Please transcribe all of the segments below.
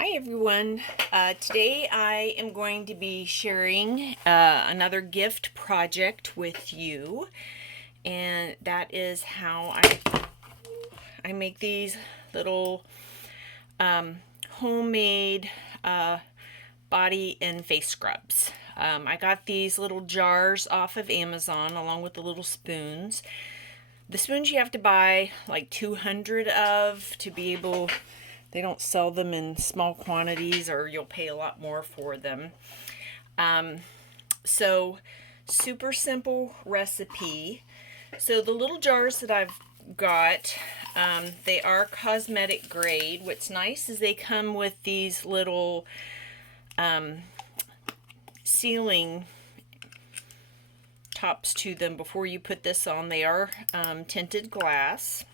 Hi everyone. Today I am going to be sharing another gift project with you, and that is how I make these little homemade body and face scrubs. I got these little jars off of Amazon along with the little spoons. The spoons you have to buy like 200 of to be able. They don't sell them in small quantities, or you'll pay a lot more for them. So super simple recipe. So the little jars that I've got, they are cosmetic grade. What's nice is they come with these little sealing tops to them before you put this on. They are tinted glass.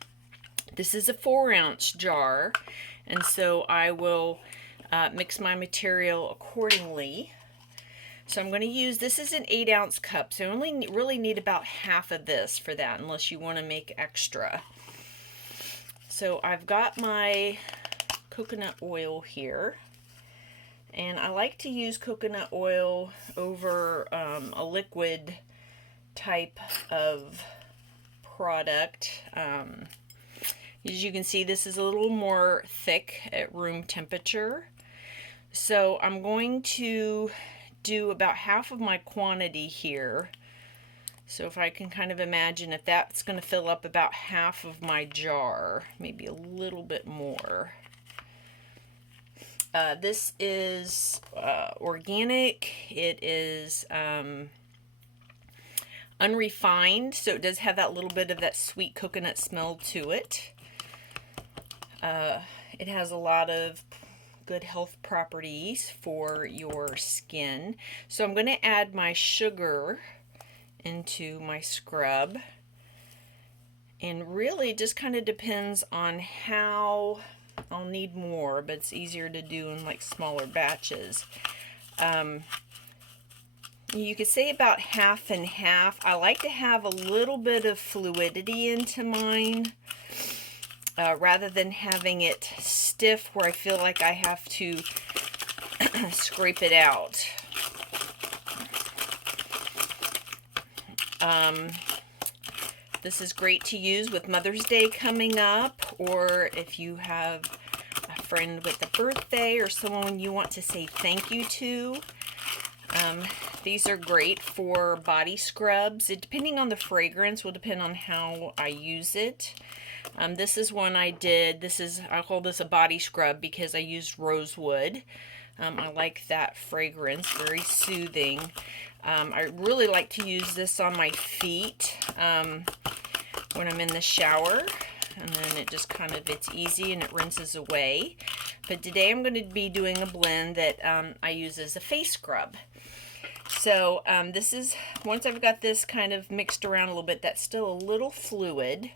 This is a 4-ounce jar, and so I will mix my material accordingly. So I'm going to use, this is an 8-ounce cup, so I only really need about half of this for that, unless you want to make extra. So I've got my coconut oil here, and I like to use coconut oil over a liquid type of product. As you can see, this is a little more thick at room temperature. So I'm going to do about half of my quantity here. So if I can kind of imagine if that's going to fill up about half of my jar, maybe a little bit more. This is organic. It is unrefined, so it does have that little bit of that sweet coconut smell to it. It has a lot of good health properties for your skin. So I'm going to add my sugar into my scrub. And really it just kind of depends on how. I'll need more, but it's easier to do in like smaller batches. You could say about half and half. I like to have a little bit of fluidity into mine. Rather than having it stiff where I feel like I have to scrape it out. This is great to use with Mother's Day coming up, or if you have a friend with a birthday or someone you want to say thank you to. These are great for body scrubs. Depending on the fragrance will depend on how I use it. This is one I did. I call this a body scrub because I used rosewood. I like that fragrance, very soothing. I really like to use this on my feet when I'm in the shower. And then it just kind of, it's easy and it rinses away. But today I'm going to be doing a blend that I use as a face scrub. So this is, once I've got this kind of mixed around a little bit, that's still a little fluid.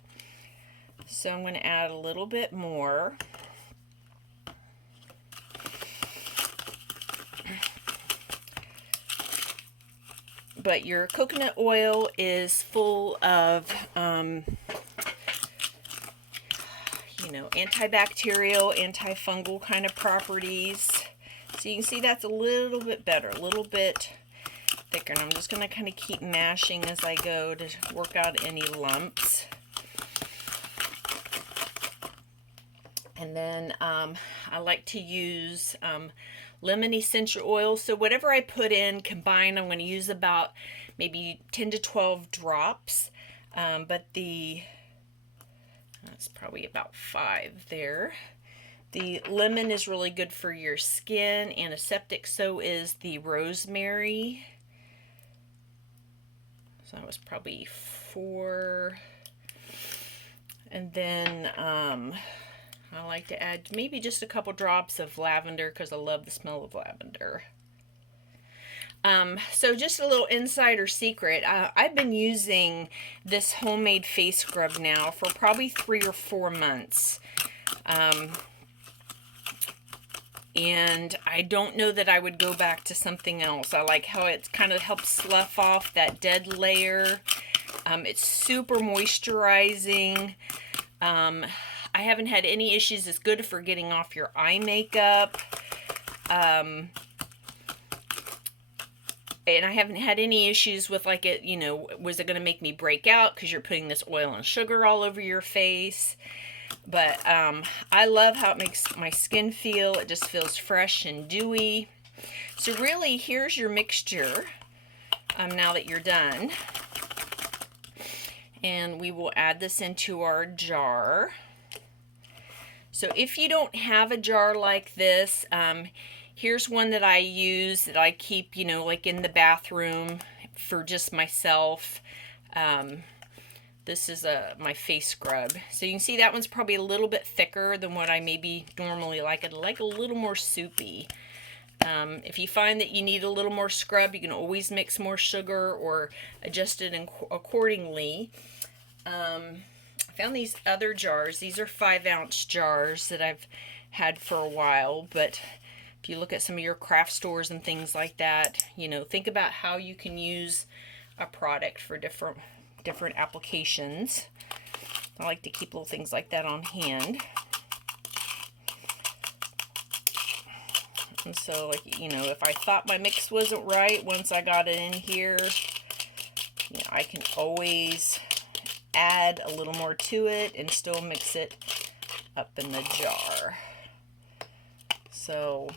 So I'm going to add a little bit more. But your coconut oil is full of, antibacterial, antifungal kind of properties. So you can see that's a little bit better, a little bit thicker. And I'm just going to kind of keep mashing as I go to work out any lumps. And then I like to use lemon essential oil. So whatever I put in combined, I'm going to use about maybe 10 to 12 drops. But that's probably about 5 there. The lemon is really good for your skin, antiseptic. So is the rosemary. So that was probably 4. And then I like to add maybe just a couple drops of lavender because I love the smell of lavender. So just a little insider secret. I've been using this homemade face scrub now for probably 3 or 4 months. And I don't know that I would go back to something else. I like how it kind of helps slough off that dead layer. It's super moisturizing. I I haven't had any issues. It's good for getting off your eye makeup. And I haven't had any issues with like it, you know, was it going to make me break out because you're putting this oil and sugar all over your face. But I love how it makes my skin feel. It just feels fresh and dewy. So really, here's your mixture now that you're done. And we will add this into our jar. So if you don't have a jar like this, here's one that I use that I keep, you know, like in the bathroom for just myself. This is my face scrub. So you can see that one's probably a little bit thicker than what I maybe normally like. I'd like a little more soupy. If you find that you need a little more scrub, you can always mix more sugar or adjust it accordingly. I found these other jars. These are 5-ounce jars that I've had for a while, but if you look at some of your craft stores and things like that, you know, think about how you can use a product for different applications. I like to keep little things like that on hand. And so, like, you know, if I thought my mix wasn't right once I got it in here, you know, I can always add a little more to it and still mix it up in the jar. So,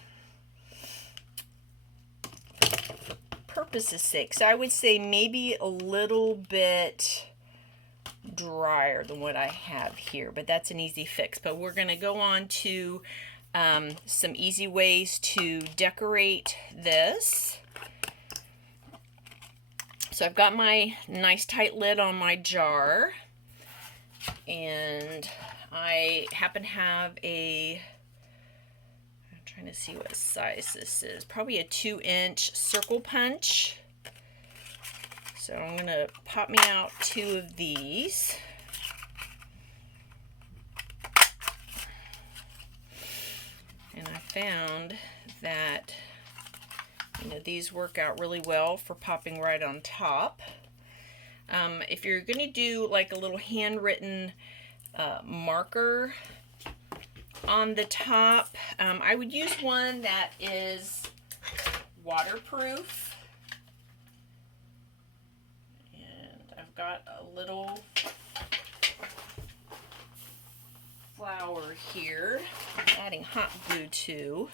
for purpose's sake, so I would say maybe a little bit drier than what I have here, but that's an easy fix. But we're going to go on to some easy ways to decorate this. So I've got my nice tight lid on my jar, and I happen to have I'm trying to see what size this is, probably a 2-inch circle punch. So I'm going to pop me out 2 of these. And I found that, you know, these work out really well for popping right on top. If you're going to do like a little handwritten marker on the top, I would use one that is waterproof. And I've got a little flower here I'm adding hot glue to.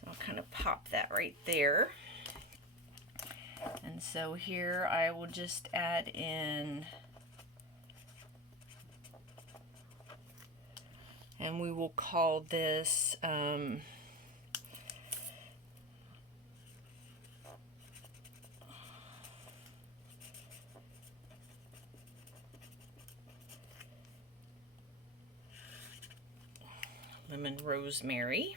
So I'll kind of pop that right there. And so here I will just add in, and we will call this lemon rosemary.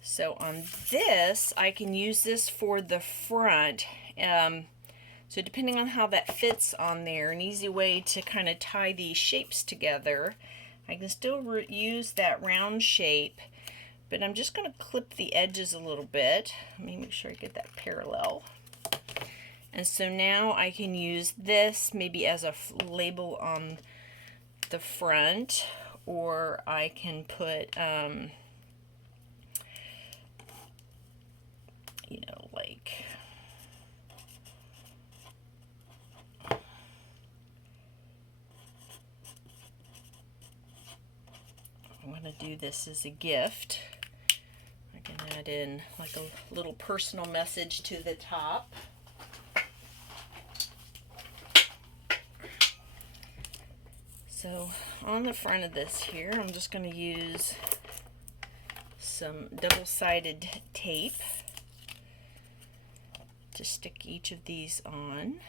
So on this, I can use this for the front. So depending on how that fits on there, an easy way to kind of tie these shapes together, I can still use that round shape, but I'm just going to clip the edges a little bit. Let me make sure I get that parallel. And so now I can use this maybe as a label on the front, or I can put, you know, like, I want to do this as a gift. I can add in like a little personal message to the top. So on the front of this here, I'm just going to use some double-sided tape to stick each of these on.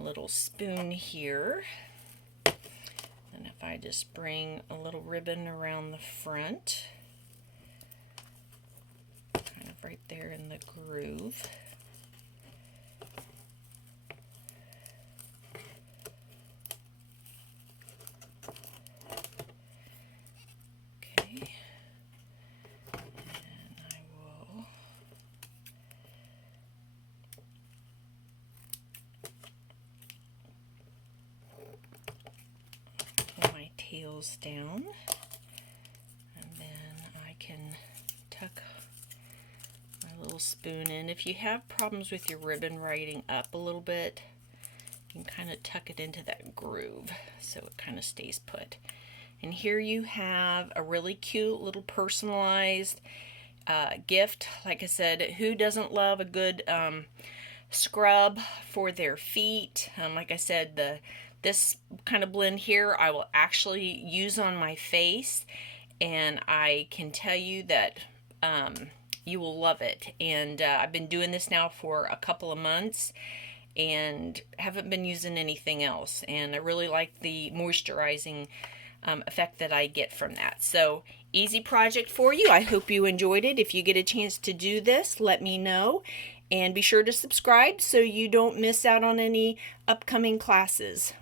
Little spoon here, and if I just bring a little ribbon around the front, kind of right there in the groove. Okay, and I will pull my tails down, and then I can tuck my little spoon in. If you have problems with your ribbon riding up a little bit, you can kind of tuck it into that groove so it kind of stays put. And here you have a really cute little personalized gift. Like I said, who doesn't love a good scrub for their feet? Like I said, this kind of blend here I will actually use on my face, and I can tell you that you will love it. And I've been doing this now for a couple of months and haven't been using anything else, and I really like the moisturizing effect that I get from that. So easy project for you. I hope you enjoyed it. If you get a chance to do this, let me know, and be sure to subscribe so you don't miss out on any upcoming classes.